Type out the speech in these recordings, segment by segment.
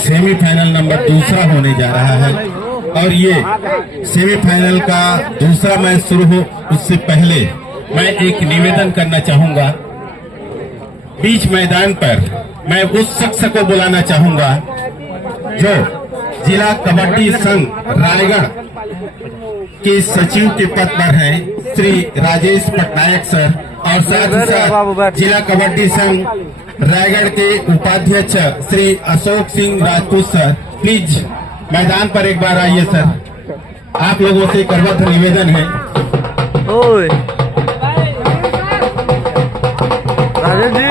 Semifinal number दूसरा होने जा रहा है और ये सेमीफाइनल का दूसरा मैच शुरू हो उससे पहले मैं एक निवेदन करना चाहूंगा। बीच मैदान पर मैं उस शख्स को बुलाना चाहूंगा जो जिला कबड्डी संघ रायगढ़ के सचिव के पद पर हैं, श्री राजेश पटनायक सर, और साथ ही साथ जिला कबड्डी संघ रायगढ़ के उपाध्यक्ष श्री अशोक सिंह राजपूत सर। प्लीज मैदान पर एक बार आइए सर, आप लोगों से करवत निवेदन है। राजेश जी,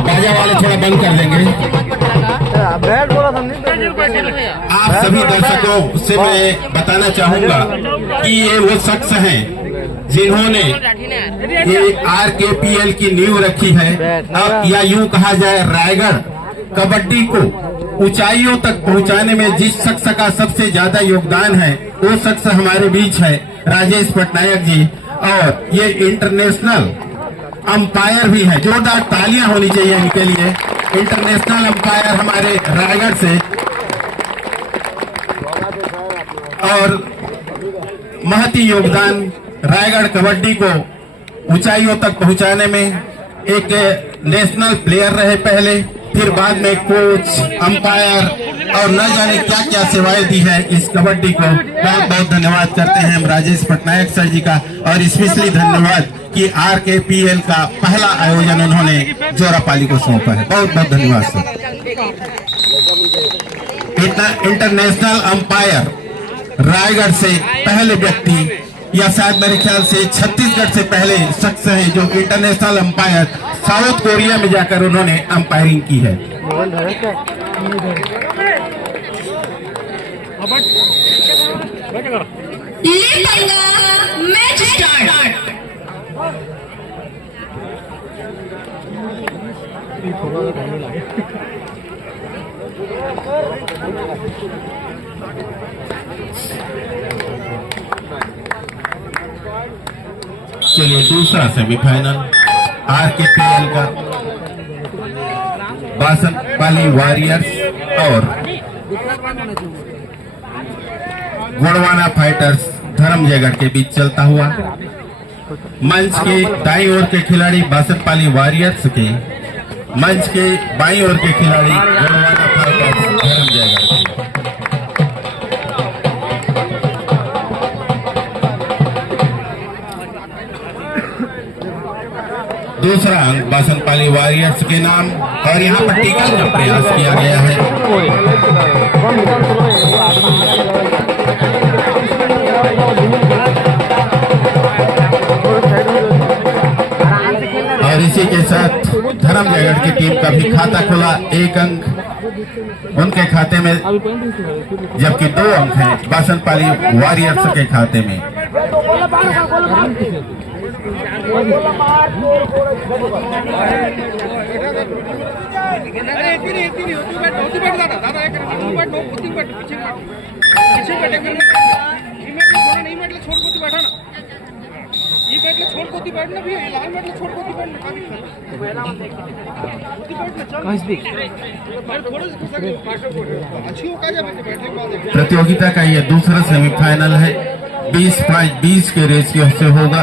बाजा वाले थोड़ा बंद कर देंगे। आप सभी दर्शकों से मैं बताना चाहूंगा कि ये वो शख्स हैं जिन्होंने ये RKPL की नींव रखी है, अब या यूं कहा जाए रायगढ़ कबड्डी को ऊंचाइयों तक पहुंचाने में जिस शख्स का सबसे ज्यादा योगदान है वो शख्स हमारे बीच है राजेश पटनायक जी। और ये इंटरनेशनल अंपायर भी है, जोरदार तालियां होनी चाहिए इनके लिए। इंटरनेशनल अंपायर हमारे रायगढ़ से, और महती योगदान रायगढ़ कबड्डी को ऊंचाइयों तक पहुंचाने में। एक नेशनल प्लेयर रहे पहले, फिर बाद में कोच, अंपायर और न जाने क्या क्या सेवाएं दी है इस कबड्डी को। बहुत बहुत धन्यवाद करते हैं हम राजेश पटनायक सर जी का, और स्पेशली धन्यवाद कि RKPL का पहला आयोजन उन्होंने जोरापाली को सौंपा है। बहुत बहुत धन्यवाद सर। इंटरनेशनल अंपायर रायगढ़ से पहले व्यक्ति, या शायद मेरे ख्याल से छत्तीसगढ़ से पहले शख्स है जो इंटरनेशनल अंपायर साउथ कोरिया में जाकर उन्होंने अंपायरिंग की है। Match start. चलिए दूसरा सेमीफाइनल RKPL का बासनपाली वॉरियर्स और गोड़वाना फाइटर्स धर्मजयगढ़ के बीच चलता हुआ। मंच के दाईं ओर के खिलाड़ी बासनपाली वॉरियर्स के, मंच के बाईं ओर के खिलाड़ी गोड़वाना फाइटर्स धर्मजयगढ़ के। दूसरा अंक बासनपाली वॉरियर्स के नाम, और यहाँ पर टीका का प्रयास किया गया है। और इसी के साथ धर्मजयगढ़ की टीम का भी खाता खुला, 1 अंक उनके खाते में, जबकि 2 अंक हैं बासनपाली वॉरियर्स के खाते में। प्रतियोगिता का यह दूसरा सेमीफाइनल है। 20-5-20 के रेशियो से होगा।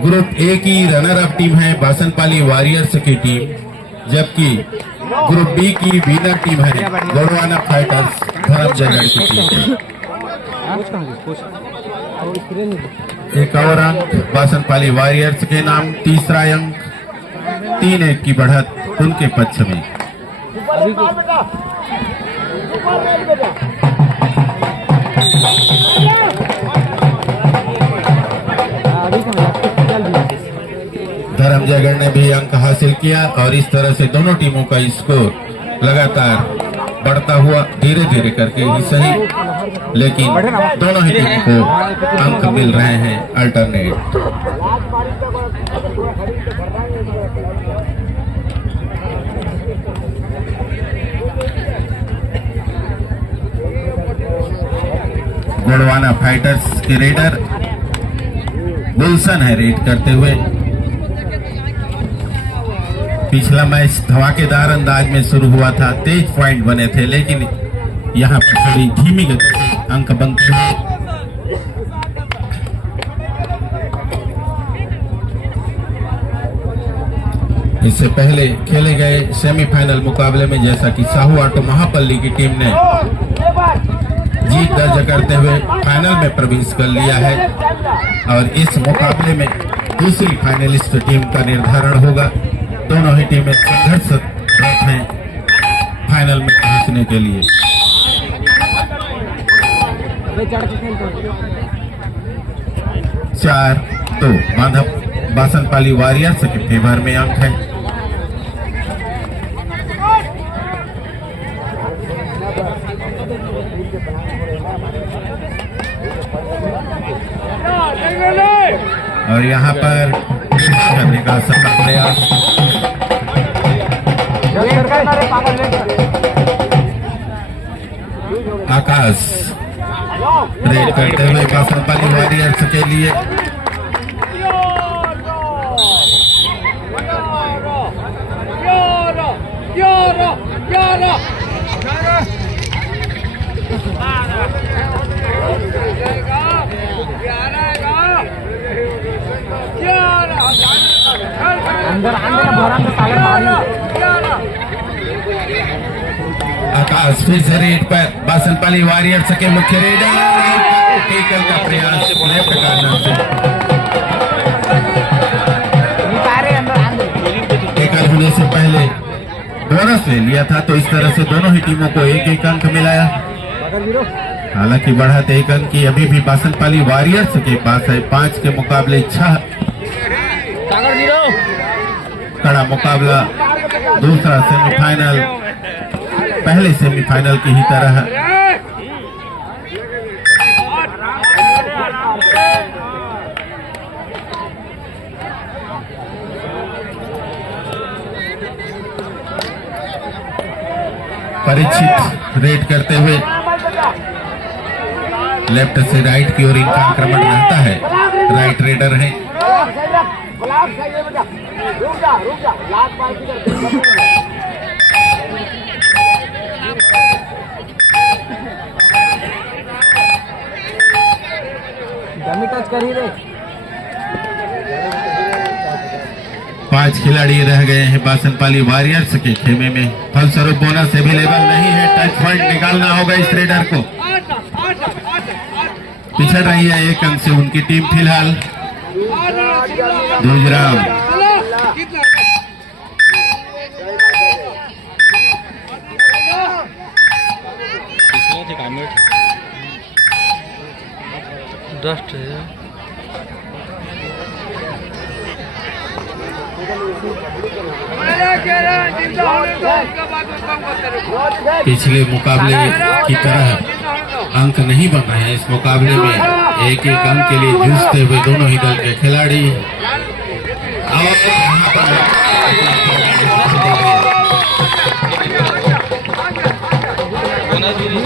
ग्रुप A की रनर अप टीम है बासनपाली वॉरियर्स की टीम, जबकि ग्रुप B की विनर टीम है गोड़वाना फाइटर्स धर्मजयगढ़ की टीम। एक और अंक बासनपाली वॉरियर्स के नाम, तीसरा अंक, 3-1 की बढ़त उनके पक्ष में। धर्मजयगढ़ ने भी अंक हासिल किया, और इस तरह से दोनों टीमों का स्कोर लगातार बढ़ता हुआ, धीरे धीरे करके ही सही, लेकिन दोनों ही टीमों को अंक मिल रहे हैं अल्टरनेट। गोड़वाना फाइटर्स के रेडर गुलशन है रेड करते हुए। पिछला मैच धमाकेदार अंदाज में शुरू हुआ था, तेज पॉइंट बने थे, लेकिन यहाँ पर थोड़ी धीमी गति से अंक बनते हैं। इससे पहले खेले गए सेमीफाइनल मुकाबले में जैसा कि साहू ऑटो महापल्ली की टीम ने जीत दर्ज करते हुए फाइनल में प्रवेश कर लिया है और इस मुकाबले में दूसरी फाइनलिस्ट टीम का निर्धारण होगा। दोनों ही टीमें संघर्षरत हैं फाइनल में पहुंचने के लिए। चार तो बासनपाली वॉरियर्स के फेवर में अंक है। और यहाँ पर करने का सफल प्रयास। आकाश रेड करते हुए बासनपाली वॉरियर्स के लिए। आकाश फिर से रेड पर बासनपाली वॉरियर्स के मुख्य रेडर टेकल का प्रयास लेफ्ट कॉर्नर से टेकल होने से पहले बोनस ले लिया था, तो इस तरह से दोनों ही टीमों को एक एक अंक मिलाया। हालांकि बढ़त एक अंक की अभी भी बासनपाली वॉरियर्स के पास है। 5 के मुकाबले 6 कड़ा मुकाबला। दूसरा सेमीफाइनल पहले सेमीफाइनल की ही तरह परीक्षित रेड करते हुए लेफ्ट से राइट की ओर इनका आक्रमण रहता है। राइट रेडर है। टच कर ही रहे। 5 खिलाड़ी रह गए हैं बासनपाली वॉरियर्स के खेमे में। फलस्वरूप बोनस अवेलेबल नहीं है। टच पॉइंट निकालना होगा इस रेडर को। पिछड़ रही है एक अंक से उनकी टीम फिलहाल। दूजराम पिछले मुकाबले की तरह अंक नहीं बन रहे हैं इस मुकाबले में। एक एक अंक के लिए जूझते हुए दोनों ही दल के खिलाड़ी।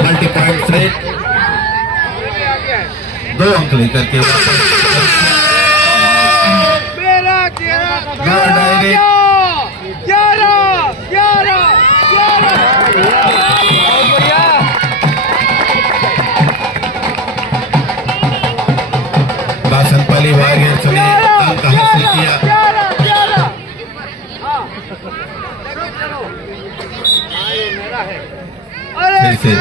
मल्टी पॉइंट रेट 2 अंक लेकर के बासनपाली वॉरियर्स ने अंक हासिल किया। फिर से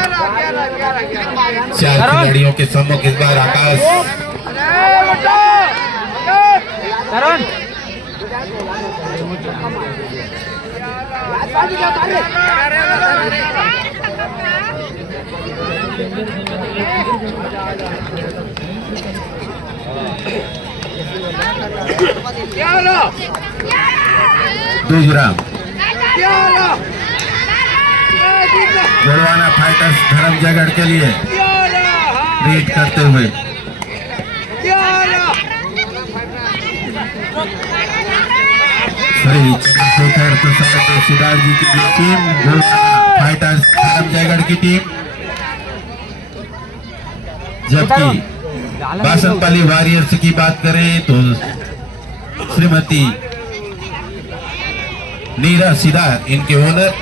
4 खिलाड़ियों के सम्मुख इस बार आकाश। दूजराम गोड़वाना फाइटर्स धर्मजयगढ़ के लिए रीड करते हुए सिद्धार्थ जी की टीम फाइटर्स धर्मजयगढ़ की टीम जबकि बासनपाली वॉरियर्स की बात करें तो श्रीमती नीरा सीधा इनके ओनर।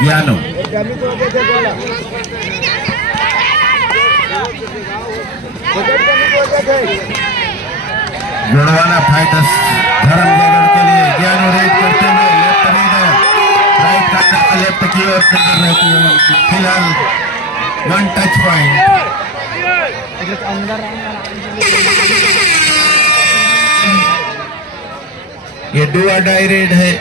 ज्ञानो गुणवाना फाइटर्स धर्मजगढ़ के लिए ज्ञानो रेड करते हुए लेफ्ट रेडर राइट का लेफ्ट की ओर नजर रहती है। फिलहाल 1 टच पॉइंट। ये डू और डाई रेड है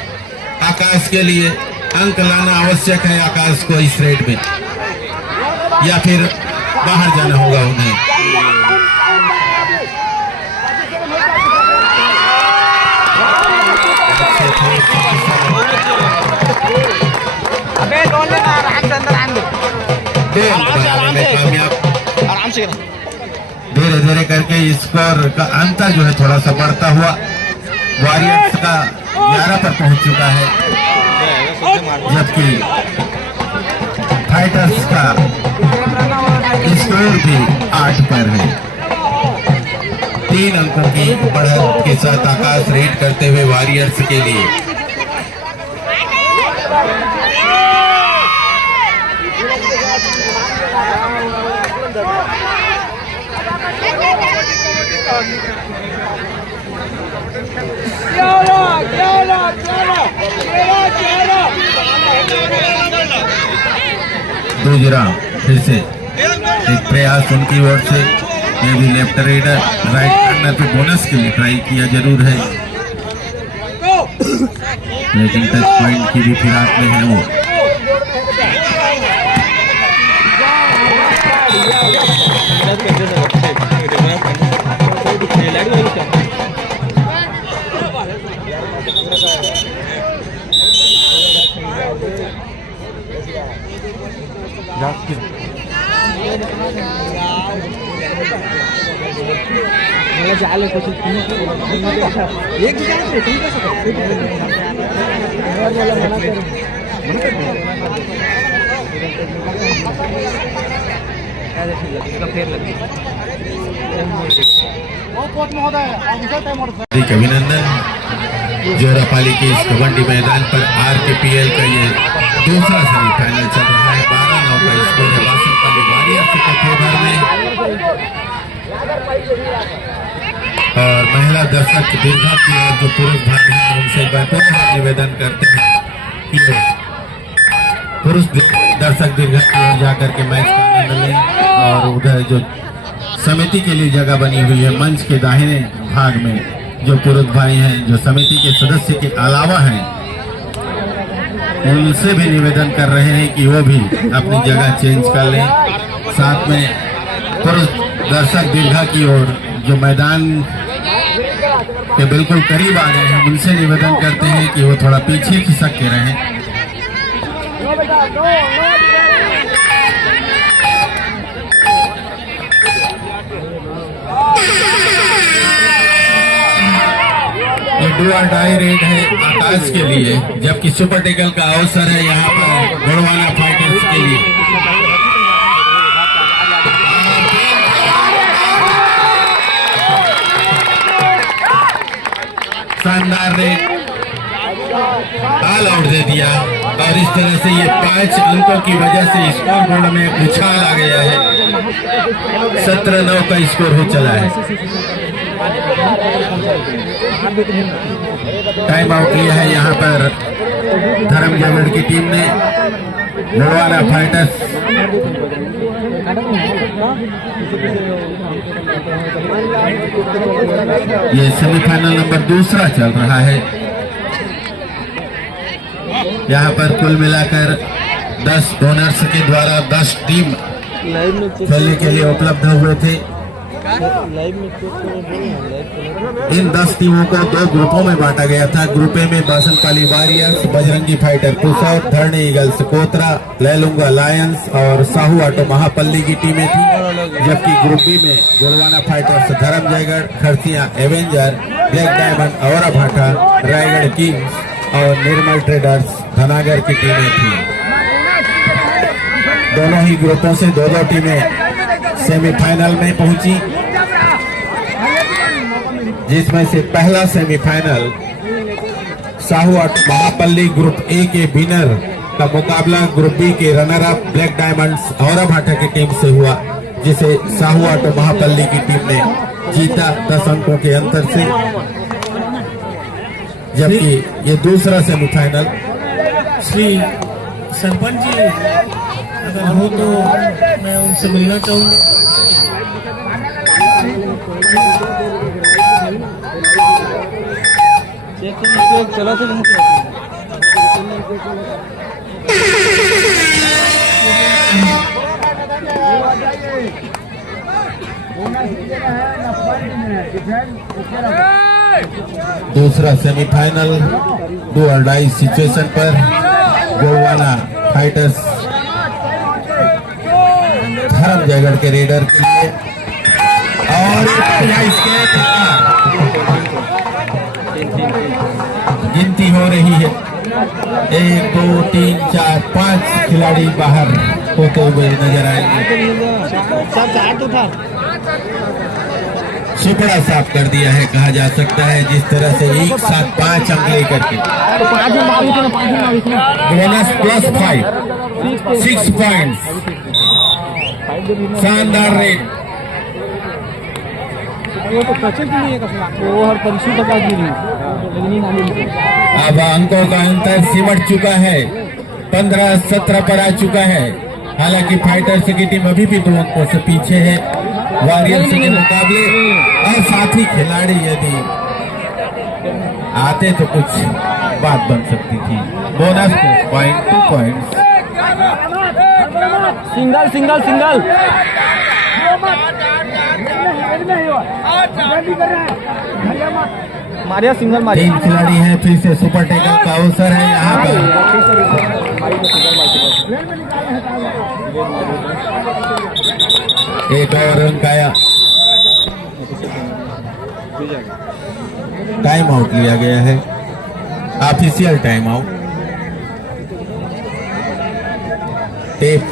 आकाश के लिए। अंक लाना आवश्यक है आकाश को इस रेड में, या फिर बाहर जाना होगा उन्हें। अबे डोल लेना आराम से अंदर आने दो। आराम से धीरे धीरे करके स्कोर का अंतर जो है थोड़ा सा बढ़ता हुआ वॉरियर्स का 11 पर पहुंच चुका है, जबकि फाइटर्स का स्कोर भी 8 पर है। 3 अंकों की बढ़त के साथ आकाश रेड करते हुए वॉरियर्स के लिए। दूसरा फिर से एक प्रयास उनकी ओर से। ये भी लेफ्ट रेडर राइट कॉर्नर पे बोनस के लिए ट्राई किया जरूर है, लेकिन टच पॉइंट की भी फिराक में है वो। अभिनंदन जोरापाली के इस कबड्डी मैदान पर RKPL का ये दूसरा सेमीफाइनल चल रहा है। 12-9 का स्कोर है बासनपाली वॉरियर्स के फेवर में। और महिला दर्शक दीर्घा की ओर जो पुरुष भाई हैं उनसे एक बार पुनः निवेदन करते हैं कि पुरुष दर्शक दीर्घा की ओर जाकर के मैच का आनंद लें। और उधर जो समिति के लिए जगह बनी हुई है मंच के दाहिने भाग में, जो पुरुष भाई हैं जो समिति के सदस्य के अलावा हैं, उनसे भी निवेदन कर रहे हैं कि वो भी अपनी जगह चेंज कर लें। साथ में पुरुष दर्शक दीर्घा की ओर जो मैदान के बिल्कुल करीब आ गए हैं, उनसे निवेदन करते हैं कि वो थोड़ा पीछे खिसक के रहें। ये डू और डाई रेड है आकाश के लिए, जबकि सुपर टेकल का अवसर है यहाँ पर गुणवाना फाइटर्स के लिए। शानदार रेड, ऑल आउट दे दिया और इस तरह से ये 5 अंकों की वजह से स्कोर बोर्ड में उछाल आ गया है। 17-9 का स्कोर हो चला है। टाइम आउट लिया है यहाँ पर धर्मजगढ़ की टीम ने। गुणवाना फाइटर्स ये सेमीफाइनल नंबर 2 चल रहा है। यहाँ पर कुल मिलाकर 10 ओनर्स के द्वारा 10 टीम खेलने के लिए उपलब्ध हुए थे। इन 10 टीमों को 2 ग्रुपों में बांटा गया था। ग्रुप ए में बासनपाली वॉरियर्स, बजरंगी फाइटर पुसौर, धरणी ईगल्स कोतरा, लैलुंगा लायंस और साहू ऑटो महापल्ली की टीमें थी। जबकि ग्रुप बी में Gorwana fighters Dharamjaigarh, Kharsia avenger, black diamond Aura Bhata, Raigarh Kings और निर्मल ट्रेडर्स धनागर की टीमें थी। दोनों ही ग्रुपों से 2-2 टीमें सेमीफाइनल में पहुंची, जिसमें से पहला semifinal Sahu auto Mahapalli group A के विनर का मुकाबला ग्रुप बी के runner up black diamonds Aura Bhata की टीम से हुआ, जिसे साहू ऑटो महापल्ली की टीम ने जीता 10 अंकों के अंतर से। जबकि ये दूसरा सेमीफाइनल। श्री सरपंच जी अगर हो तो मैं उनसे मिलना चाहूंगा। चला दूसरा सेमीफाइनल डू और डाई सिचुएशन पर गोरवाना फाइटर्स धर्मजयगढ़ के रेडर के लिए और गिनती हो रही है। 1 2 3 4 5 खिलाड़ी बाहर होते हुए नजर आएंगे। सुपड़ा साफ कर दिया है कहा जा सकता है, जिस तरह से एक साथ 5 अंक लेकर के बोनस +5 6 पॉइंट्स। शानदार रेट। अब अंकों का अंतर सिमट चुका है, 15-17 पर आ चुका है। हालांकि फाइटर्स की टीम अभी भी 2 अंकों से पीछे है वॉरियर्स के मुकाबले। और साथी खिलाड़ी यदि आते तो कुछ बात बन सकती थी। Bonus point 2 point. Single single single Maria single Maria. 3 खिलाड़ी हैं, फिर से सुपर टेकर का अवसर है यहाँ पर। एक और अंक आया। टाइम आउट लिया गया है, ऑफिशियल टाइम आउट। टेप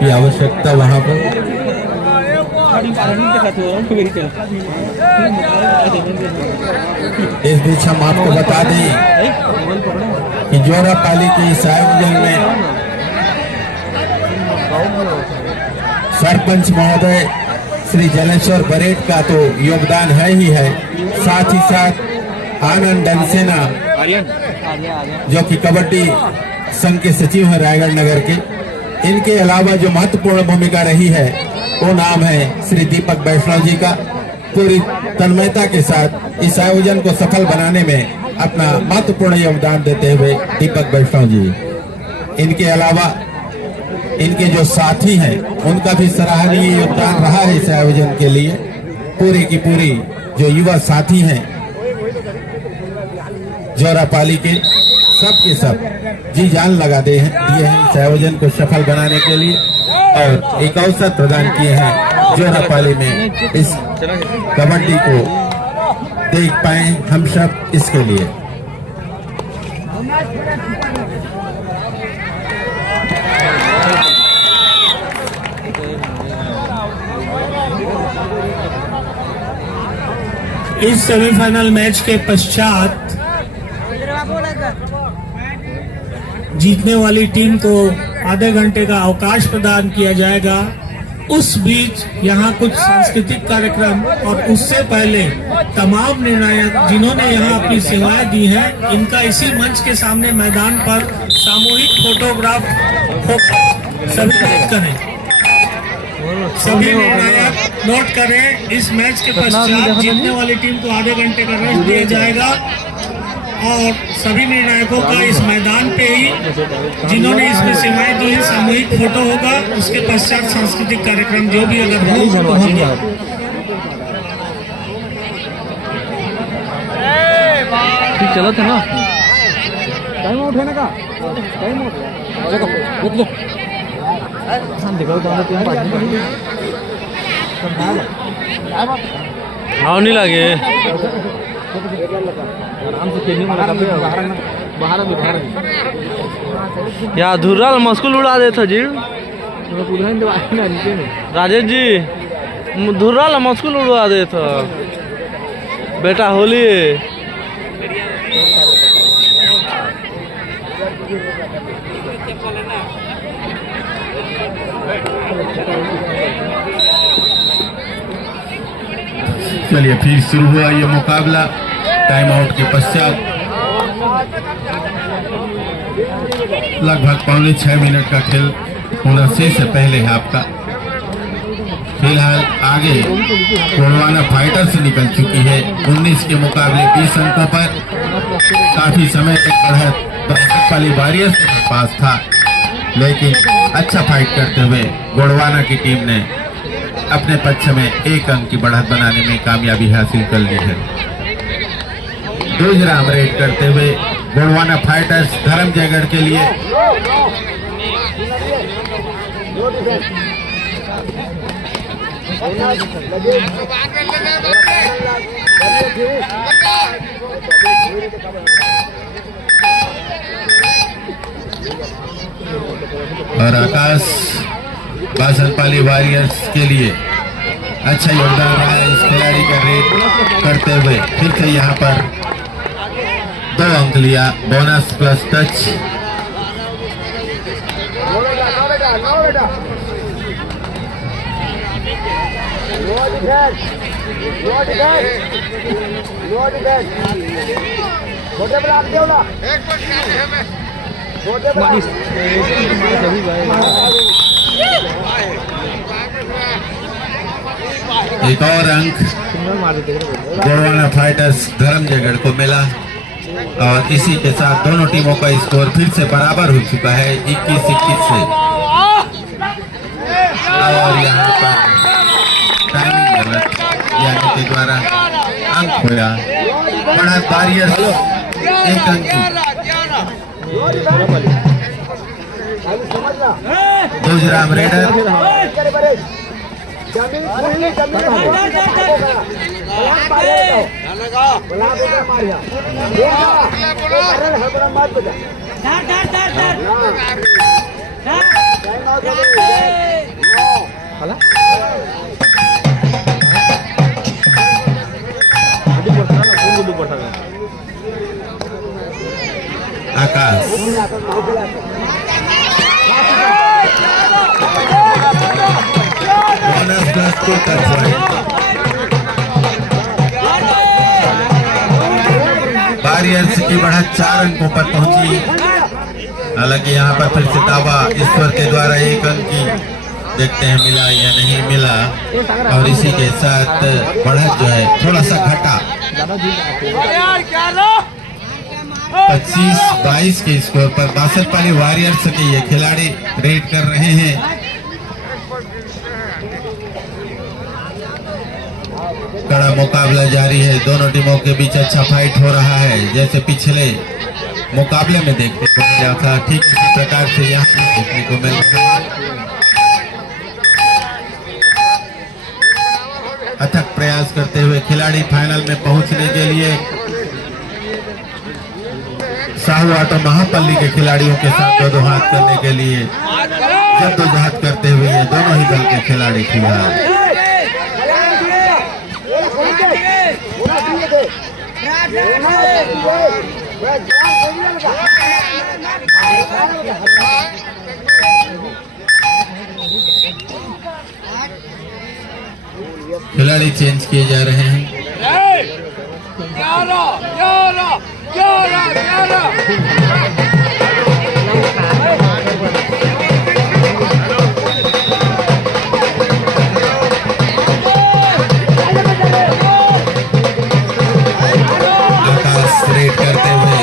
की आवश्यकता वहां पर। इस बीच हम आपको बता दें कि जोरापाली के इस आयोजन में सरपंच महोदय श्री जलेश्वर बरेट का तो योगदान है ही है, साथ ही साथ आनंद डनसेना जो कि कबड्डी संघ के सचिव हैं रायगढ़ नगर के, इनके अलावा जो महत्वपूर्ण भूमिका रही है वो नाम है श्री दीपक वैष्णव जी का। पूरी तन्मयता के साथ इस आयोजन को सफल बनाने में अपना महत्वपूर्ण योगदान देते हुए दीपक वैष्णव जी। इनके अलावा इनके जो साथी हैं उनका भी सराहनीय योगदान रहा है इस आयोजन के लिए। पूरी की पूरी जो युवा साथी हैं जोरापाली के, सब के सब जी जान लगा दिए हैं इस आयोजन को सफल बनाने के लिए और एक अवसर प्रदान किए हैं जोरापाली में इस कबड्डी को देख पाए हम सब, इसके लिए। इस सेमीफाइनल मैच के पश्चात जीतने वाली टीम को आधे घंटे का अवकाश प्रदान किया जाएगा। उस बीच यहाँ कुछ सांस्कृतिक कार्यक्रम और उससे पहले तमाम निर्णायक जिन्होंने यहाँ अपनी सेवाएं दी हैं, इनका इसी मंच के सामने मैदान पर सामूहिक फोटोग्राफ सभी नोट करें, सभी निर्णायक नोट करें। इस मैच के पश्चात जीतने वाली टीम को आधे घंटे का रेस्ट दिया जाएगा और सभी निर्णायकों का इस मैदान पे ही जिन्होंने इसमें सेवाएं दी हैं सामूहिक फोटो होगा। उसके पश्चात सांस्कृतिक कार्यक्रम जो भी अगर हो तो होंगे। चलो था ना टाइम आउट है ना का टाइम आउट रुक लो हम देखो तो हाँ नहीं लगे आराम से खेलने वाला बाहर या धुर्रा मस्कुल उड़ा देता जी राजेश जी धुर्रा मस्कुल उड़ा देता बेटा होली चलिए फिर शुरू हुआ ये मुकाबला टाइम आउट के पश्चात। लगभग 5.5 मिनट का खेल होना से पहले है आपका। फिलहाल आगे गोंडवाना फाइटर्स निकल चुकी है 19 के मुकाबले 20 अंकों पर। काफी समय तक बढ़त बांसरपाली वॉरियर्स के पास था, लेकिन अच्छा फाइट करते हुए गोंडवाना की टीम ने अपने पक्ष में 1 अंक की बढ़त बनाने में कामयाबी हासिल कर ली है। दूसरा रेड करते हुए गोंडवाना फाइटर्स धर्म जयगढ़ के लिए और आकाश बांसरपाली वॉरियर्स के लिए अच्छा योगदान रहा है इस खिलाड़ी का रेड करते हुए। फिर से यहाँ पर 2 अंक लिया, बोनस प्लस टच। एक और अंक गोंडवाना फाइटर्स धर्म जयगढ़ को मिला और इसी के साथ दोनों टीमों का स्कोर फिर से बराबर हो चुका है 21-21 से। और यहाँ पर टाइमिंग गलत यानी के द्वारा अंक होया। बढ़त वॉरियर्स 1 अंक गुजराम रेडर आकाश बोनस प्लस 2 टच वॉरियर्स की बढ़त 4 अंकों पर पहुंची। हालांकि यहाँ पर फिर से दावा ईश्वर के द्वारा 1 अंक की देखते हैं मिला या नहीं मिला। और इसी के साथ बढ़त जो है थोड़ा सा घटा 25-22 के स्कोर पर बांसरपाली वॉरियर्स के ये खिलाड़ी रेड कर रहे हैं। कड़ा मुकाबला जारी है, दोनों टीमों के बीच अच्छा फाइट हो रहा है जैसे पिछले मुकाबले में देखने को मिला था, ठीक इसी प्रकार से यहाँ देखने को मिल रहा है। अथक प्रयास करते हुए खिलाड़ी फाइनल में पहुंचने के लिए साहू ऑटो महापल्ली के खिलाड़ियों के साथ दो हाथ करने के लिए जद्दोजहद करते हुए ये दोनों ही दल के खिलाड़ी फिलहाल खिलाड़ी चेंज किए जा रहे हैं। आकाश रेड करते हुए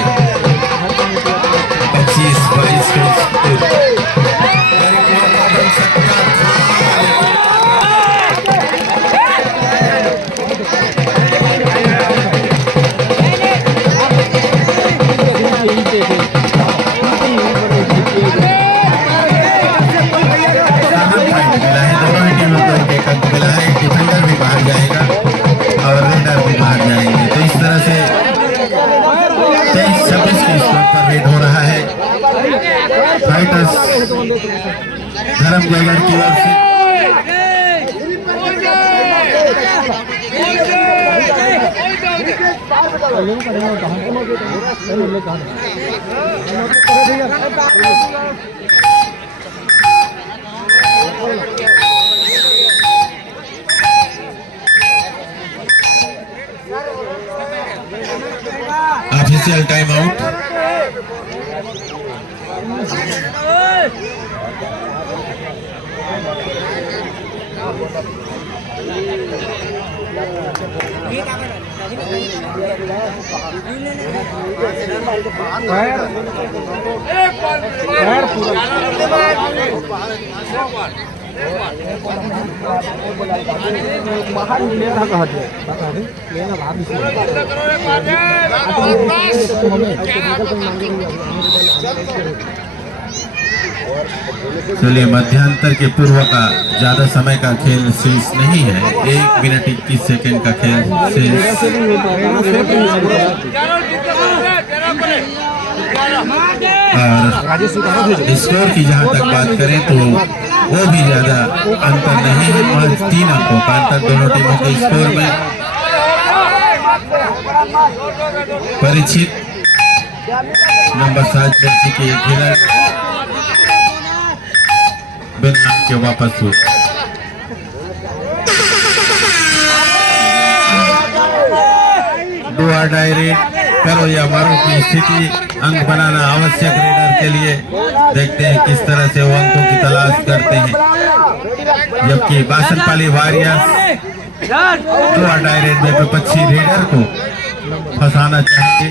फाइटर्स धर्म जयगढ़ की ओर से ऑफिशियल टाइम आउट। चलिए, मध्यांतर के पूर्व का ज्यादा समय का खेल शेष नहीं है। 1 मिनट 21 सेकंड का खेल शेष। और स्कोर की जहां तक बात करें तो वो भी ज्यादा अंतर नहीं है, महज 3 अंकों का अंतर दोनों टीमों के स्कोर में। परीक्षित नंबर 7 जर्सी के खिलाड़ी बिना के वापस हुए। दुआ डायरेक्ट करो या मारो की स्थिति, अंक बनाना आवश्यक रेडर के लिए। देखते हैं किस तरह से वो अंकों की तलाश करते हैं, जबकि बासनपाली वॉरियर्स दुआ डायरेक्ट में विपक्षी रेडर को फंसाना चाहेंगे।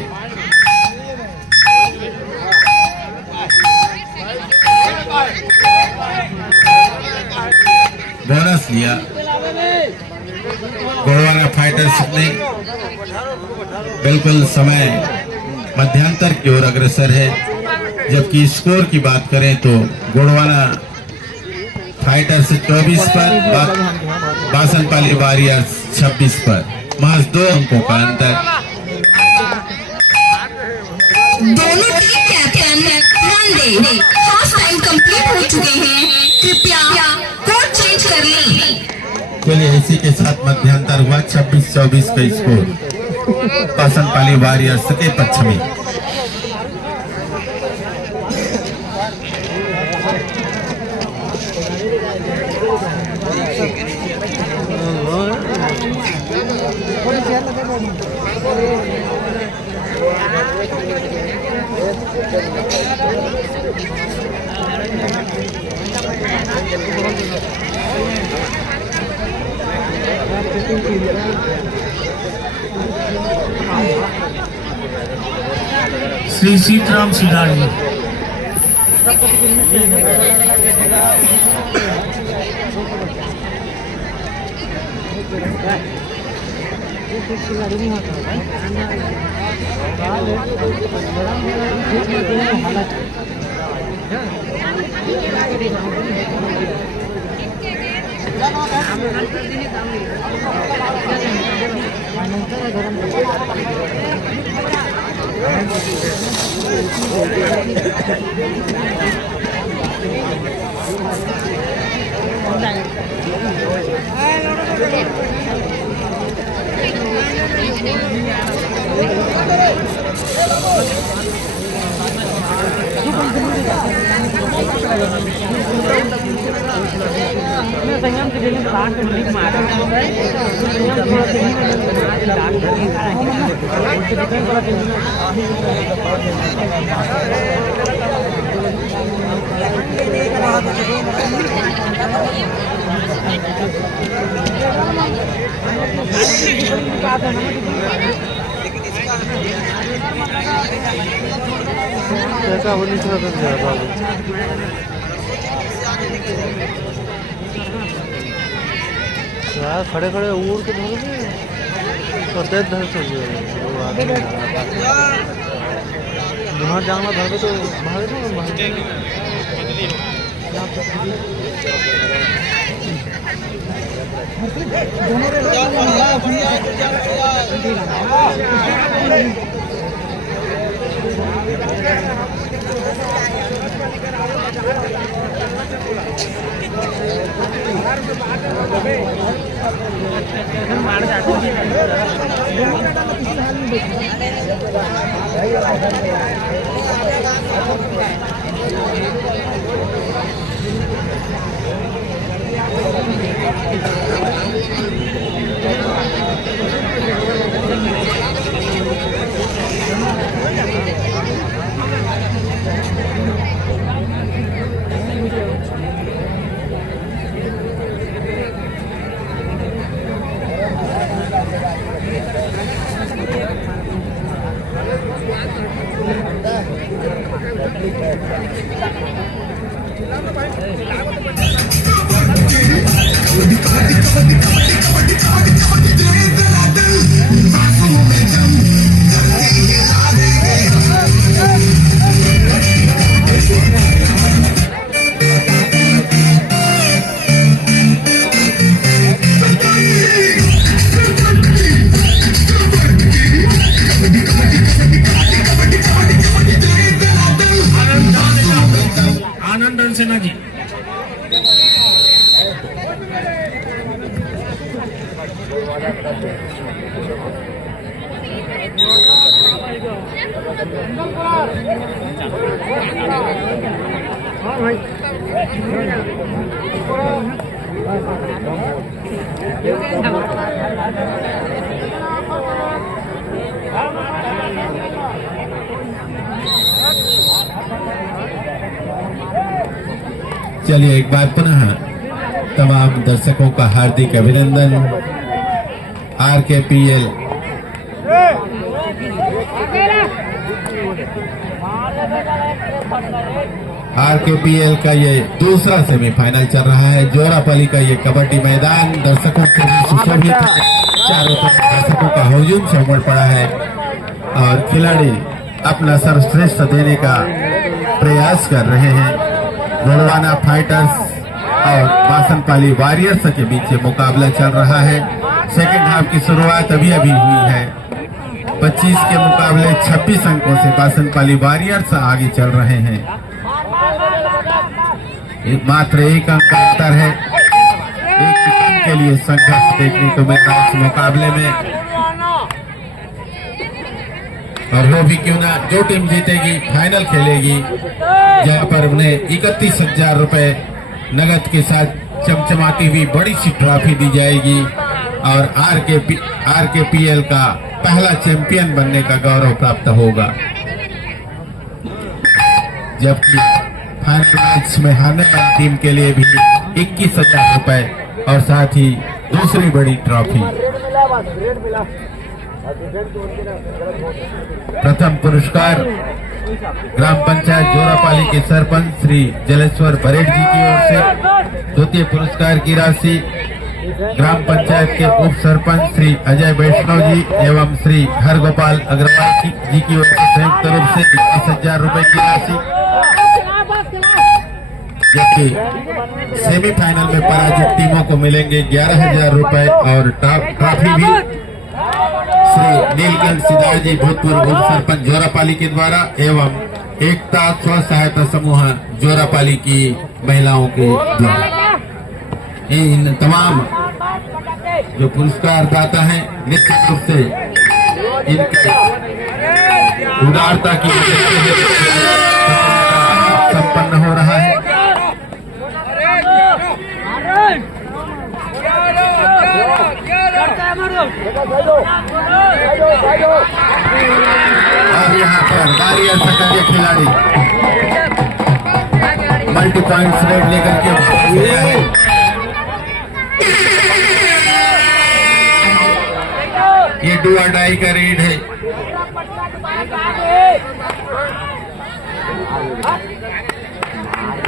बोनस लिया गोड़वाना फाइटर्स ने। बिल्कुल समय मध्यांतर की ओर अग्रसर है, जबकि स्कोर की बात करें तो गोड़वाना फाइटर्स 24 पर, बासनपाली वॉरियर्स 26 पर, महज 2 अंकों का अंतर। दोनों टीम कैप्टन ध्यान दें, हाफ टाइम कंप्लीट हो चुके हैं, कृपया कोड चेंज कर लें। चलिए, इसी के साथ मध्यांतर हुआ 26-24 का स्कोर बासनपाली वॉरियर्स के पक्ष में। श्री सीताराम सिधारी। खड़े खड़े उड़ के धर तो तेज धर सकते दोनों जांगला धर तो भागे तो आनंद सेना जी। चलिए एक बार पुनः तमाम दर्शकों का हार्दिक अभिनंदन। RKPL का ये दूसरा सेमीफाइनल चल रहा है। जोरापली का ये कबड्डी मैदान दर्शकों के लिए सुशोभित है। चारों तरफ दर्शकों का हुजूम से उमड़ पड़ा है और खिलाड़ी अपना सर्वश्रेष्ठ देने का प्रयास कर रहे हैं। गोलवाना फाइटर्स और बासनपाली वॉरियर्स के बीच ये मुकाबला चल रहा है। सेकंड हाफ की शुरुआत अभी हुई है। 25 के मुकाबले 26 अंकों से बासनपाली वॉरियर्स आगे चल रहे हैं। मात्र एक अंक का अंतर है। एक अंक के लिए संघर्ष देखने को मिल रहा है इस मुकाबले में। और वो भी क्यों ना, जो टीम जीतेगी फाइनल खेलेगी, जहां पर उन्हें 31,000 रुपए नगद के साथ चमचमाती हुई बड़ी सी ट्रॉफी दी जाएगी और RKPL का पहला चैंपियन बनने का गौरव प्राप्त होगा। जबकि फाइनल मैच में हारने वाली टीम के लिए भी 21,000 रुपए और साथ ही दूसरी बड़ी ट्रॉफी। प्रथम पुरस्कार ग्राम पंचायत जोरापाली के सरपंच श्री जलेश्वर बरेड जी की ओर से। द्वितीय पुरस्कार की राशि ग्राम पंचायत के उप सरपंच श्री अजय वैष्णव जी एवं श्री हरगोपाल अग्रवाल जी की ओर से संयुक्त रूप से 21,000 रुपए की राशि। जबकि सेमीफाइनल में पराजित टीमों को मिलेंगे 11,000 रुपए और ट्रॉफी भी श्री नीलकंठ सिदार जी भूतपूर्व उप सरपंच जोरापाली के द्वारा एवं एकता स्व सहायता समूह जोरापाली की महिलाओं के द्वारा। इन तमाम जो पुरस्कार दाता हैं निश्चित रूप से इनके उदारता की वजह से संपन्न हो रहा है। और यहाँ पर वॉरियर्स के खिलाड़ी मल्टी पॉइंट्स रेड लेकर के गया है। ये डू और डाई का रेड है।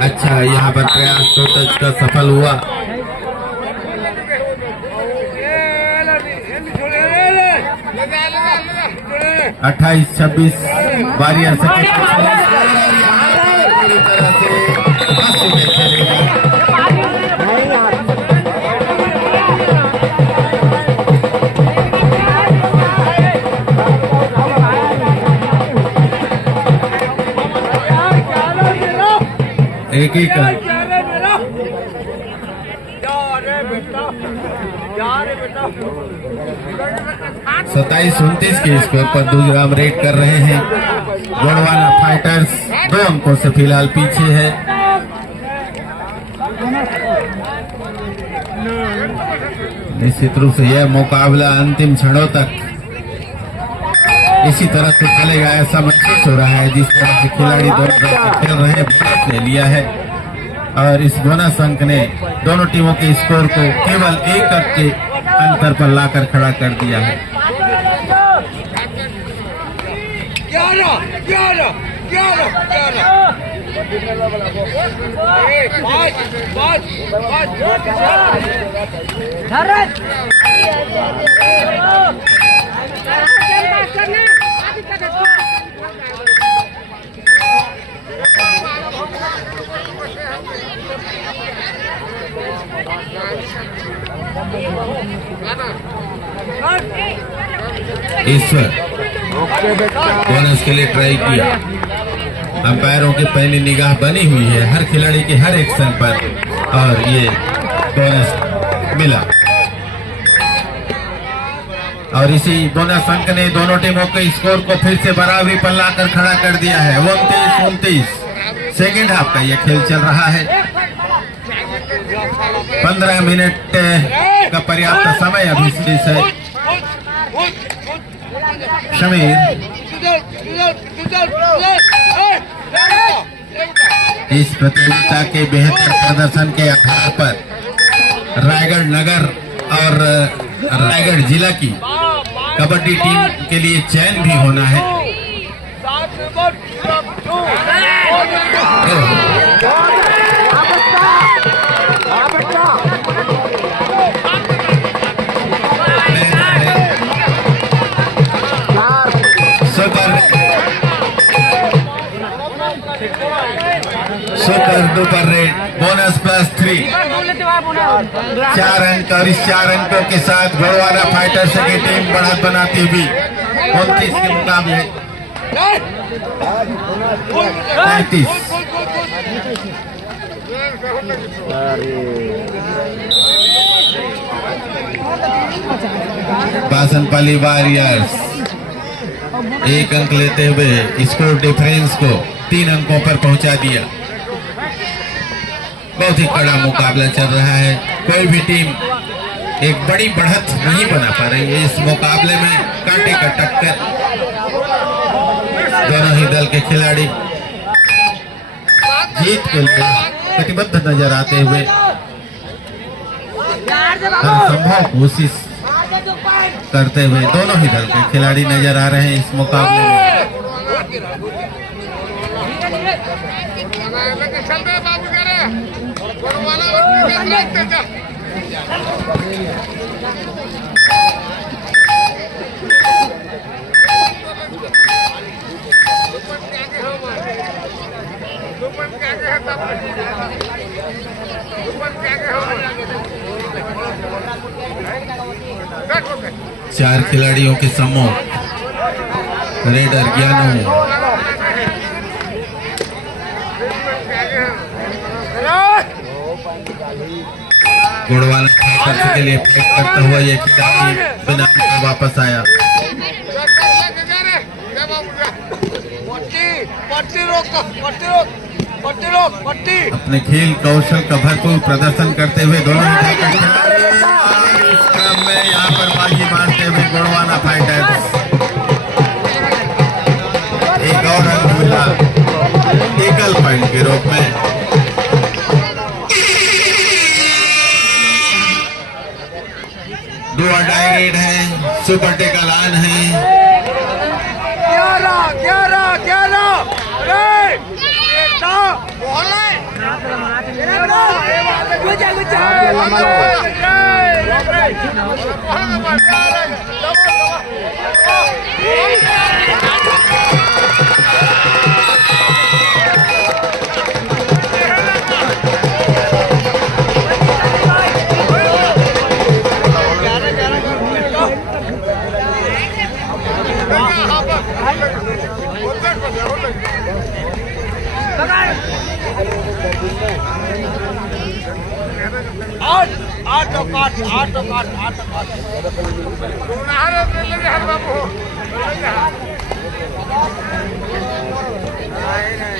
अच्छा, यहाँ पर प्रयास तो टच का सफल हुआ। अट्ठाईस 26 वॉरियर्स पूरी तरह से एक एक रन। 27-29 के स्कोर पर दूसरा रेट कर रहे हैं। गोंडवाना फाइटर्स 2 अंकों से फिलहाल पीछे है। निश्चित रूप से यह मुकाबला अंतिम क्षणों तक इसी तरह से चलेगा ऐसा महसूस हो रहा है। जिस तरह के खिलाड़ी दोनों खेल रहे हैं बोनस ले लिया है और इस बोनस अंक ने दोनों टीमों के स्कोर को केवल 1 अंक के अंतर पर लाकर खड़ा कर दिया है। 'ईश्वर बोनस के लिए ट्राई किया। अंपायरों की पहली निगाह बनी हुई है हर खिलाड़ी के हर एक्शन पर और ये बोनस मिला और इसी बोनस अंक ने दोनों टीमों के स्कोर को फिर से बराबरी पर लाकर खड़ा कर दिया है। 29-29 सेकेंड हाफ का यह खेल चल रहा है। 15 मिनट का पर्याप्त समय अभी शेष है। शमीर इस प्रतियोगिता के बेहतर प्रदर्शन के आधार पर रायगढ़ नगर और रायगढ़ जिला की कबड्डी टीम के लिए चयन भी होना है। सुपर डुपर रेट बोनस +3 4 अंक और इस 4 अंकों के साथ गोंडवाना फाइटर्स की टीम बढ़त बनाती हुई 29 के मुकाबले 35। बासनपल्ली वॉरियर्स 1 अंक लेते हुए स्कोर डिफरेंस को 3 अंकों पर पहुंचा दिया। बहुत ही कड़ा मुकाबला चल रहा है। कोई भी टीम एक बड़ी बढ़त नहीं बना पा रही है इस मुकाबले में। कांटे का टक्कर दोनों ही दल के खिलाड़ी जीत के लिए प्रतिबद्ध नजर आते हुए हर संभव कोशिश करते हुए दोनों ही दल के खिलाड़ी नजर आ रहे हैं इस मुकाबले में। चार खिलाड़ियों के समूह रेडर ज्ञानू गोंडवाना फाइटर्स के लिए फाइट करता हुआ ये खिलाड़ी बिना वापस आया। अपने खेल कौशल का भरपूर प्रदर्शन करते हुए दोनों इस क्रम में यहाँ पर बाजी मारते हुए गोंडवाना फाइटर्स एक और रन मिला एकल पॉइंट के रूप में। दो डायरेक्ट है, सुपर टेकल ऑन है। 11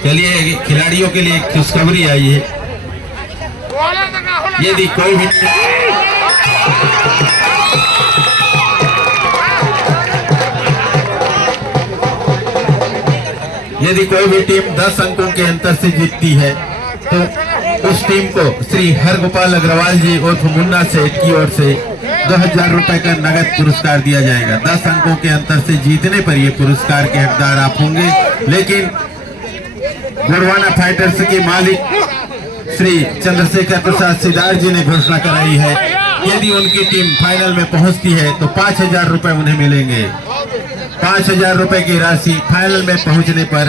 चलिए खिलाड़ियों के लिए एक खुशखबरी आई है। यदि कोई भी टीम 10 अंकों के अंतर से जीतती है तो उस टीम को श्री हरगोपाल अग्रवाल जी उर्फ मुन्ना सेठ की ओर से 2000 रुपए का नगद पुरस्कार दिया जाएगा। 10 अंकों के अंतर से जीतने पर ये पुरस्कार के हकदार आप होंगे। लेकिन गोंडवाना फाइटर्स के मालिक श्री चंद्रशेखर प्रसाद सिदार जी ने घोषणा कराई है, यदि उनकी टीम फाइनल में पहुंचती है तो 5000 रुपए उन्हें मिलेंगे। 5000 रुपए की राशि फाइनल में पहुंचने पर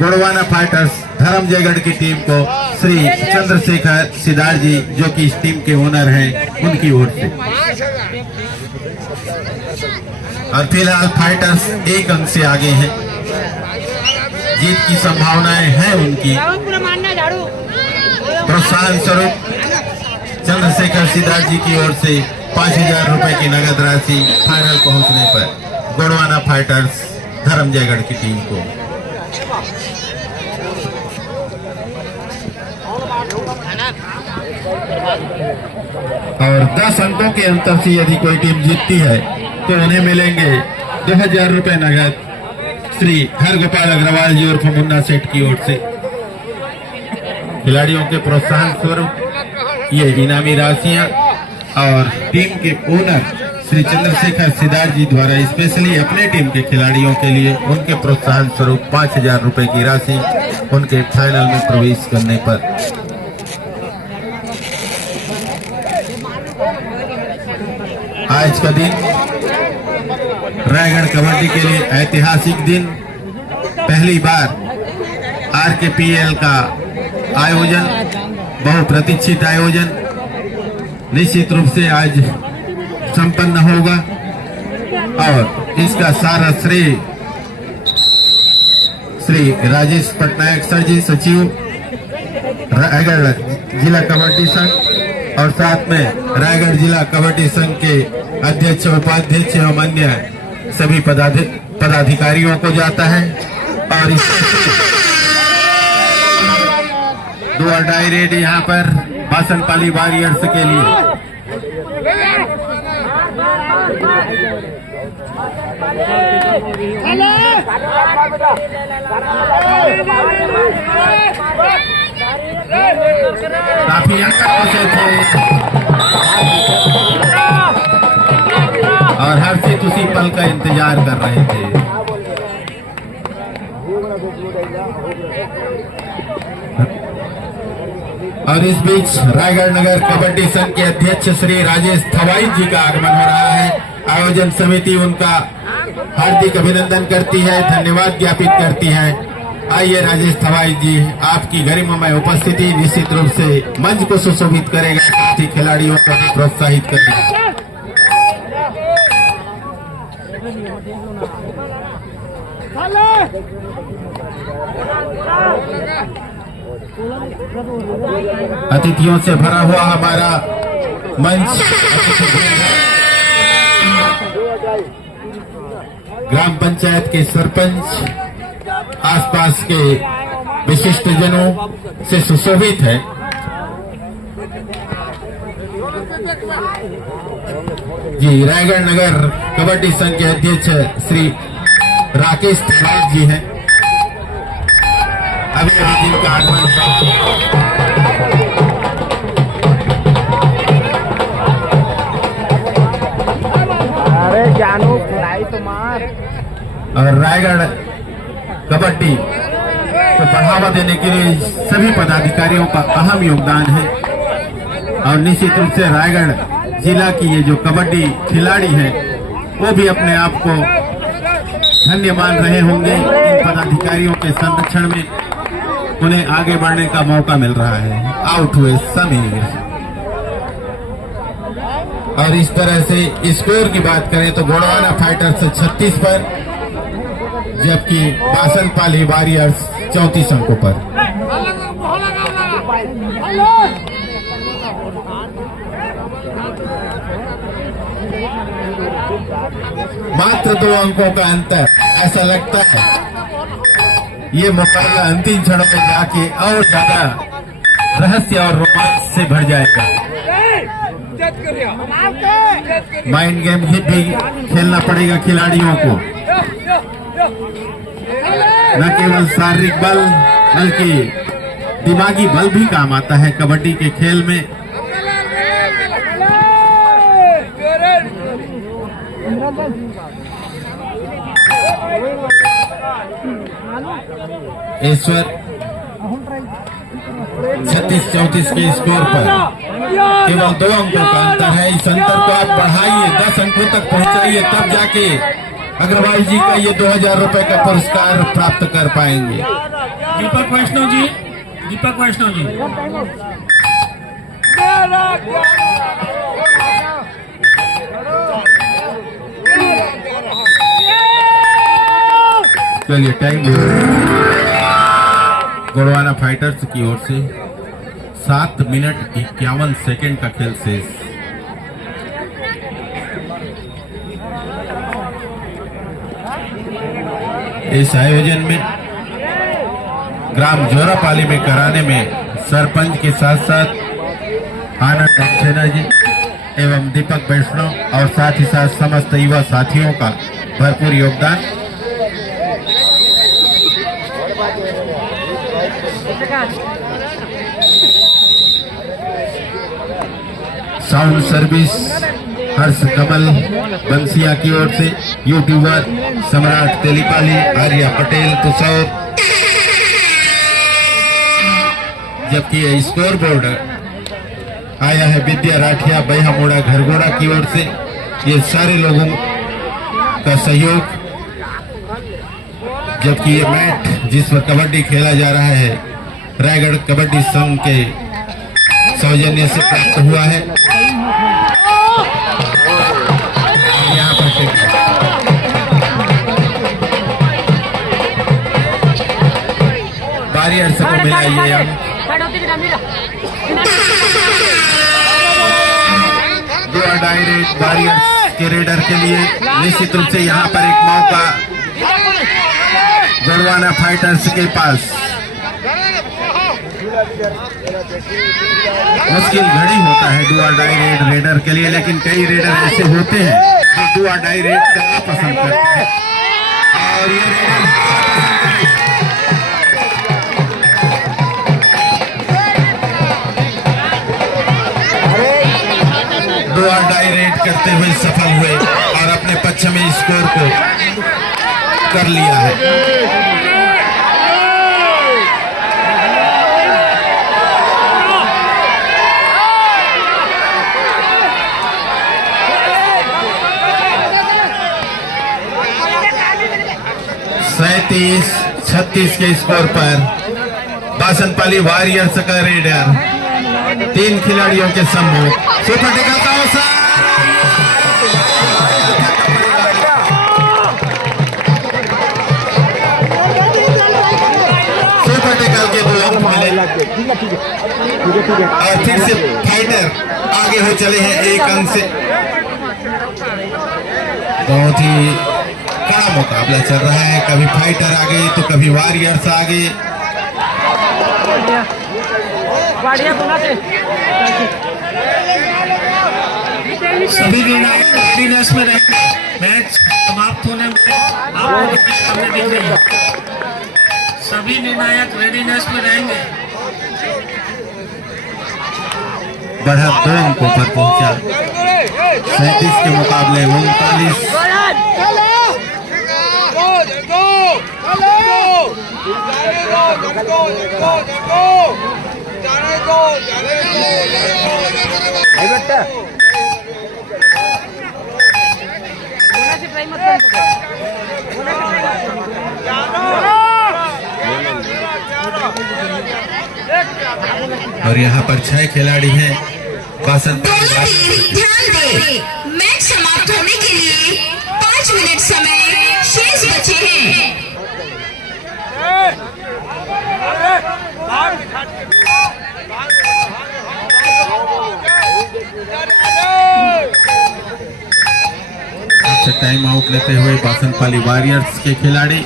गोंडवाना फाइटर्स धर्मजयगढ़ की टीम को श्री चंद्रशेखर सिदार जी, जो कि इस टीम के ओनर हैं, उनकी ओर से। और फिलहाल फाइटर्स 1 अंक से आगे हैं। जीत की संभावनाएं हैं उनकी। प्रोत्साहन स्वरूप चंद्रशेखर सिदार जी की ओर से 5000 रुपए की नगद राशि फाइनल पहुंचने पर गोंडवाना फाइटर्स धर्मजयगढ़ की टीम को। और 10 अंकों के अंतर से यदि कोई टीम जीतती है तो उन्हें मिलेंगे 2000 रुपए नगद श्री हरगोपाल अग्रवाल जी उर्फ मुन्ना सेठ की ओर से। खिलाड़ियों के प्रोत्साहन स्वरूप ये इनामी राशियां और टीम के ओनर श्री चंद्रशेखर सिदार जी द्वारा स्पेशली अपने टीम के खिलाड़ियों के लिए उनके प्रोत्साहन स्वरूप 5000 रुपए की राशि उनके फाइनल में प्रवेश करने पर। आज का दिन रायगढ़ कबड्डी के लिए ऐतिहासिक दिन। पहली बार RKPL का आयोजन, बहुप्रतीक्षित आयोजन निश्चित रूप से आज संपन्न होगा और इसका सारा श्रेय श्री राजेश पटनायक सर जी, सचिव रायगढ़ जिला कबड्डी संघ, और साथ में रायगढ़ जिला कबड्डी संघ के अध्यक्ष, उपाध्यक्ष एवं अन्य सभी पदाधिकारियों को जाता है। और दो डायरेक्ट यहाँ पर बासनपाली वॉरियर्स के लिए काफी अंकों से थे और हर्षित उसी पल का इंतजार कर रहे थे। और इस बीच रायगढ़ नगर कबड्डी संघ के अध्यक्ष श्री राजेश थवाई जी का आगमन हो रहा है। आयोजन समिति उनका हार्दिक अभिनंदन करती है, धन्यवाद ज्ञापित करती है। आइए राजेश थवाई जी, आपकी गरिमामय उपस्थिति निश्चित रूप से मंच को सुशोभित करेगा, साथ ही खिलाड़ियों को भी प्रोत्साहित करेगा। अतिथियों से भरा हुआ हमारा मंच ग्राम पंचायत के सरपंच, आसपास के विशिष्ट जनों से सुशोभित है। जी, रायगढ़ नगर कबड्डी संघ के अध्यक्ष श्री राकेश तिवारी जी हैं। अभी जिनका आगमन जानू खिलाई तो मार। और रायगढ़ कबड्डी को बढ़ावा देने के लिए सभी पदाधिकारियों का अहम योगदान है। और निश्चित रूप से रायगढ़ जिला की ये जो कबड्डी खिलाड़ी हैं वो भी अपने आप को धन्य मान रहे होंगे। इन पदाधिकारियों के संरक्षण में उन्हें आगे बढ़ने का मौका मिल रहा है। आउट हुए समीर। और इस तरह से स्कोर की बात करें तो गोंडवाना फाइटर्स 36 पर, जबकि बासनपाली वॉरियर्स 34 अंकों पर। मात्र 2 अंकों का अंतर। ऐसा लगता है ये मुकाबला अंतिम क्षणों में जाके और ज्यादा रहस्य और रोमांच से भर जाएगा। माइंड गेम भी खेलना पड़ेगा खिलाड़ियों को, न केवल शारीरिक बल बल्कि दिमागी बल भी काम आता है कबड्डी के खेल में। ईश्वर 36-34 के स्कोर पर केवल 2 अंकों का अंतर है। इस अंतर को आप बढ़ाइए, 10 अंकों तक पहुंचाइए, तब जाके अग्रवाल जी का ये 2000 रुपए का पुरस्कार प्राप्त कर पाएंगे। दीपक वैष्णव जी, दीपक वैष्णव जी, चलिए टाइम गोड़वाना फाइटर्स की ओर से 7 मिनट 51 सेकंड का खेल शेष। इस आयोजन में ग्राम जोरापाली में कराने में सरपंच के साथ साथ आनंद सक्सेना जी एवं दीपक वैष्णव और साथ ही साथ समस्त युवा साथियों का भरपूर योगदान। साउंड सर्विस हर्ष कमल बंसिया की ओर से, यूट्यूबर सम्राट तेलीपाली, आर्या पटेल तुसौर, जबकि ये स्कोर बोर्ड आया है विद्या राठिया बैहामोड़ा घरगोड़ा की ओर से। ये सारे लोगों का सहयोग, जबकि ये मैच जिस पर कबड्डी खेला जा रहा है रायगढ़ कबड्डी संघ के सौजन्य से प्राप्त हुआ है। यहाँ पर बारियर्स को मिला ये डायरेक्ट बारियर्स के रेडर के लिए निश्चित रूप से यहाँ पर एक मौका गोड़वाना फाइटर्स के पास। मुश्किल घड़ी होता है डू और डाई रेड रेडर के लिए, लेकिन कई रेडर ऐसे होते हैं जो डू और डाई रेड करना पसंद करते हैं। और ये डू और डाई रेड करते हुए सफल हुए और अपने पक्ष में स्कोर को कर लिया है। सैंतीस 36 के स्कोर पर बासनपाली वॉरियर्स का रेडर 3 खिलाड़ियों के सम्मुख सुपर टेकल का अवसर। सुपर टेकल के 2 अंक मिले और फिर से फाइटर आगे हो चले हैं 1 अंक से। बहुत ही कड़ा मुकाबला चल रहा है, कभी फाइटर आगे तो कभी वॉरियर्स आगे। सभी निर्णायक रेडीनेस में रहेंगे। मैच समाप्त होने में आपको दिख रही है, सभी निर्णायक रेडीनेस में रहेंगे। बढ़त 2 अंकों पर पहुंचा, 37 के मुकाबले 39। और यहाँ पर 6 खिलाड़ी हैं। दोनों टीम ध्यान दे, मैच समाप्त होने के लिए 5 मिनट समय शेष बचे हैं। टाइम आउट लेते हुए बासनपाली वॉरियर्स के खिलाड़ी।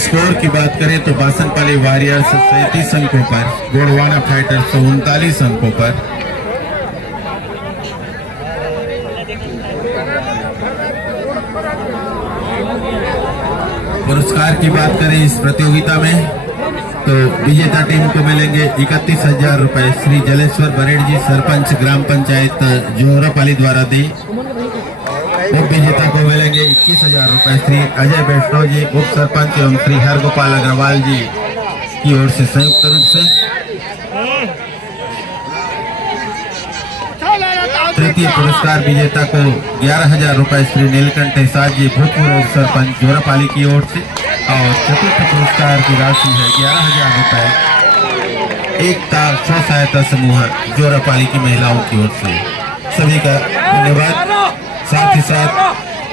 स्कोर की बात करें तो बासनपाली वॉरियर्स 37 अंकों पर, गोंडवाना फाइटर्स 39 अंकों पर। पुरस्कार की बात करें इस प्रतियोगिता में तो विजेता टीम को मिलेंगे 31,000 रुपए श्री जलेश्वर बरेड जी, सरपंच ग्राम पंचायत जोहरापाली द्वारा दी। उप विजेता को मिलेंगे 21,000 रुपए श्री अजय वैष्णव जी, उप सरपंच एवं श्री हरगोपाल अग्रवाल जी की ओर से संयुक्त रूप से। तृतीय पुरस्कार विजेता को 11,000 रुपए श्री नीलकंठ साज जी, भूतपूर्व सरपंच जोहरापाली की ओर से। और चतुर्थ पुरस्कार की राशि है 11,000 रुपए एकता स्व सहायता समूह जोहरापाली की महिलाओं की ओर से। सभी का धन्यवाद। साथ ही साथ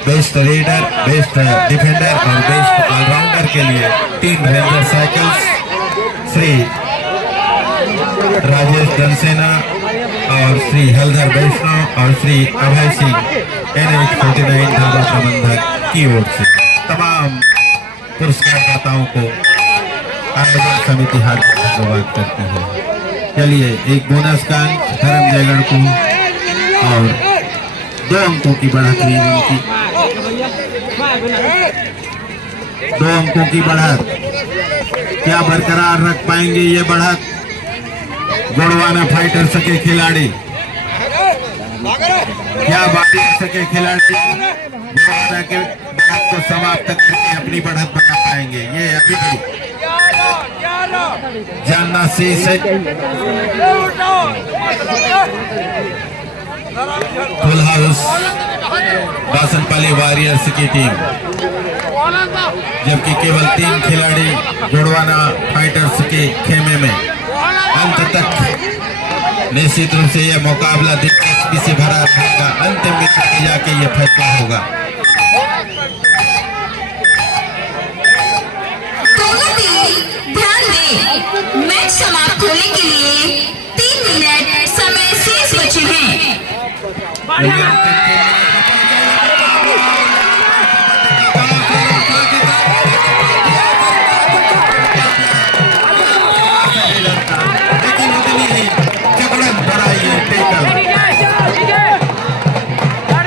बेस्ट लीडर, बेस्ट डिफेंडर और बेस्ट ऑलराउंडर के लिए 3 रेंजर साइकिल्स श्री राजेश धनसेना और श्री हलधर वैष्णव और श्री अभय सिंह NH49 ढाबा प्रबंधक की ओर से तमाम पुरस्कारदाताओं को आयोजन समिति हार्दिक धन्यवाद करती है। चलिए एक बोनस का अंक धर्मजय लड़कों और 2 अंकों की बढ़त हुई उनकी। 2 अंकों की बढ़त क्या बरकरार रख पाएंगे ये बढ़त गोंडवाना फाइटर्स के खिलाड़ी? क्या वॉरियर्स के खिलाड़ी गोंडवाना के बढ़त को समाप्त करके अपनी बढ़त बना पाएंगे? ये अभी भी जानना शेष है। फुल हाउस बासनपाली वॉरियर्स की टीम, जबकि केवल 3 खिलाड़ी गोंडवाना फाइटर्स के खेमे में। अंत तक निश्चित रूप से यह मुकाबला दिलचस्पी से भरा रहेगा। अंतिम मिनट में जाके यह फैसला होगा। दोनों टीम ध्यान दें, मैच समाप्त होने के लिए 3 मिनट समय शेष बचे हैं।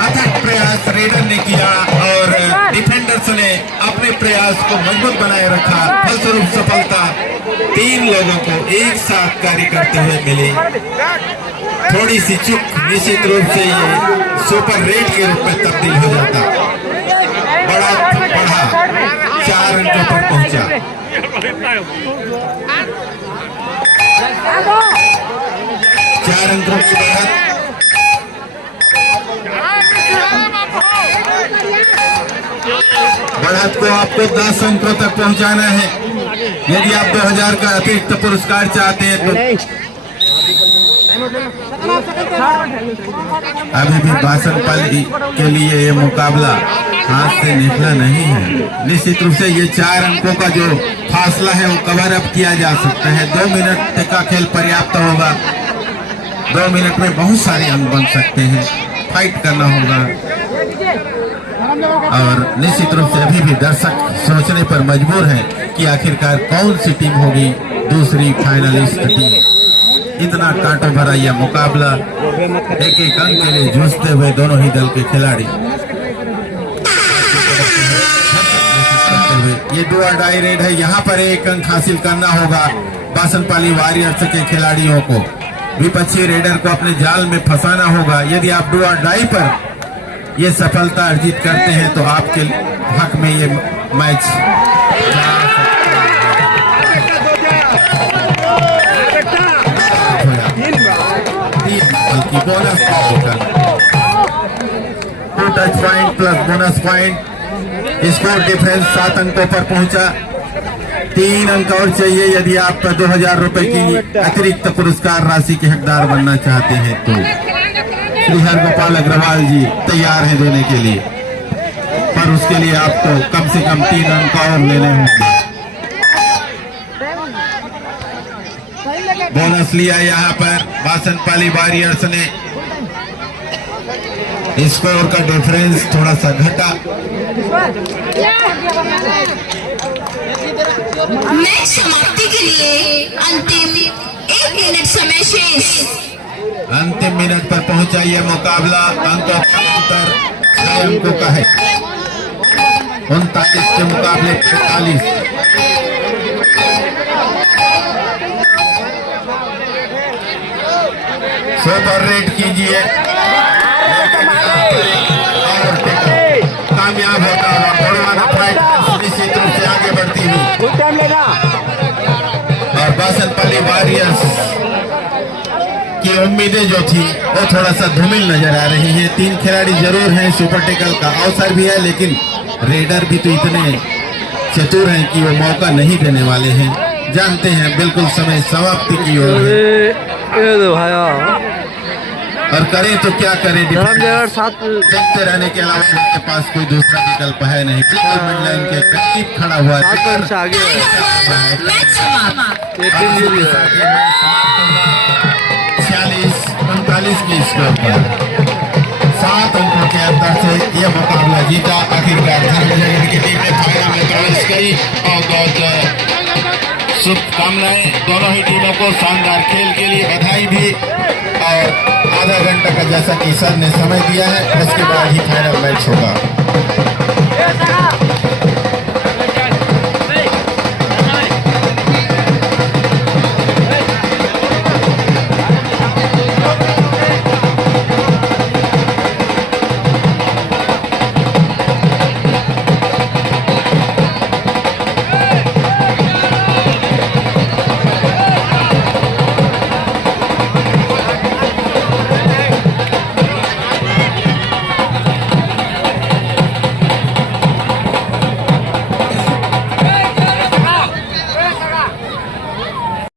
अथक प्रयास रेडर ने किया और डिफेंडर्स ने अपने प्रयास को मजबूत बनाए रखा। फलस्वरूप सफलता 3 लोगों को एक साथ कार्य करते हुए मिली। थोड़ी सी चूक निश्चित रूप से ये सुपर रेट के रूप में तब्दील हो जाता। बढ़ा 4 अंकों पर पहुंचा। 4 अंकों की बढ़त बढ़त को आपको 10 अंकों तक पहुंचाना है। यदि आप 2000 का अतिरिक्त पुरस्कार चाहते हैं तो अभी भी बासनपाली के लिए ये मुकाबला हाथ से निकला नहीं है। निश्चित रूप से ये 4 अंकों का जो फासला है वो कवर अप किया जा सकता है। 2 मिनट का खेल पर्याप्त होगा। 2 मिनट में बहुत सारे अंक बन सकते हैं। फाइट करना होगा और निश्चित रूप से अभी भी दर्शक सोचने पर मजबूर हैं कि आखिरकार कौन सी टीम होगी दूसरी फाइनलिस्ट टीम। इतना कांटों भरा यह मुकाबला, एक अंक के लिए जूझते हुए दोनों ही दल के खिलाड़ी। ये डू और डाई रेड है। यहाँ पर 1 अंक हासिल करना होगा बासनपाली वॉरियर्स के खिलाड़ियों को। विपक्षी रेडर को अपने जाल में फंसाना होगा। यदि आप डू और डाई पर ये सफलता अर्जित करते हैं तो आपके हक में ये मैच बल्कि bonus point, 2 touch point plus bonus point. Score difference 7 अंकों पर पहुंचा। 3 अंक और चाहिए यदि आप 2000 रुपए की अतिरिक्त पुरस्कार राशि के हकदार बनना चाहते हैं तो श्री हरगोपाल अग्रवाल जी तैयार हैं देने के लिए, पर उसके लिए आपको कम से कम 3 अंक और लेने होंगे। बोनस लिया यहाँ पर बासनपाली वॉरियर्स ने। स्कोर का डिफरेंस थोड़ा सा घटा। मैच समाप्ति के लिए अंतिम 1 मिनट समय शेष। अंतिम मिनट पर पहुंचा यह मुकाबला। अंकों का अंतर 6 अंकों का है। 39 के मुकाबले 45। सुपर रेट कीजिए। कामयाब होता हुआ बड़वाना फाइट निश्चित रूप से आगे बढ़ती हुई। और बासनपाली वॉरियर्स की उम्मीदें जो थी वो थोड़ा सा धूमिल नजर आ रही है। 3 खिलाड़ी जरूर हैं, सुपर टेकल का अवसर भी है, लेकिन रेडर भी तो इतने चतुर हैं कि वो मौका नहीं देने वाले हैं। जानते हैं बिल्कुल समय समाप्ति की ओर है। और करें तो क्या करें, देखते रहने के अलावा उनके पास कोई दूसरा विकल्प है नहीं। बिल्कुल मिड लाइन के करीब खड़ा हुआ है। मैच समाप्त। 46-39 की स्कोर पर 7 अंकों के अंतर से यह मुकाबला जीता। आखिरकार धर्मनगर की टीम ने फाइनल में प्रवेश करी और बहुत शुभकामनाएं दोनों ही टीमों को शानदार खेल के लिए, बधाई भी। और आधा घंटा का जैसा कि सर ने समय दिया है, उसके बाद ही फाइनल मैच होगा।